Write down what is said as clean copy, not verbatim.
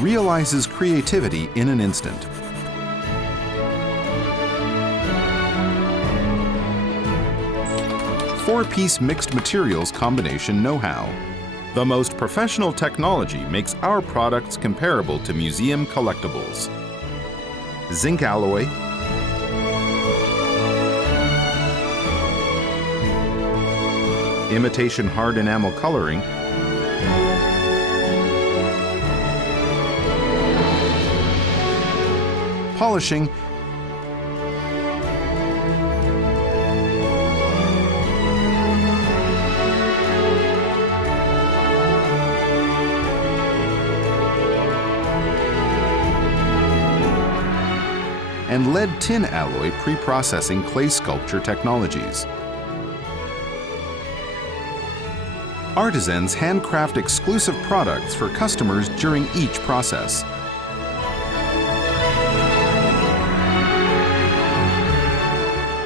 realizes creativity in an instant. Four-piece mixed materials combination know-how. The most professional technology makes our products comparable to museum collectibles. Zinc alloy, imitation hard enamel coloring, polishing, and lead tin alloy pre-processing clay sculpture technologies. Artisans handcraft exclusive products for customers during each process.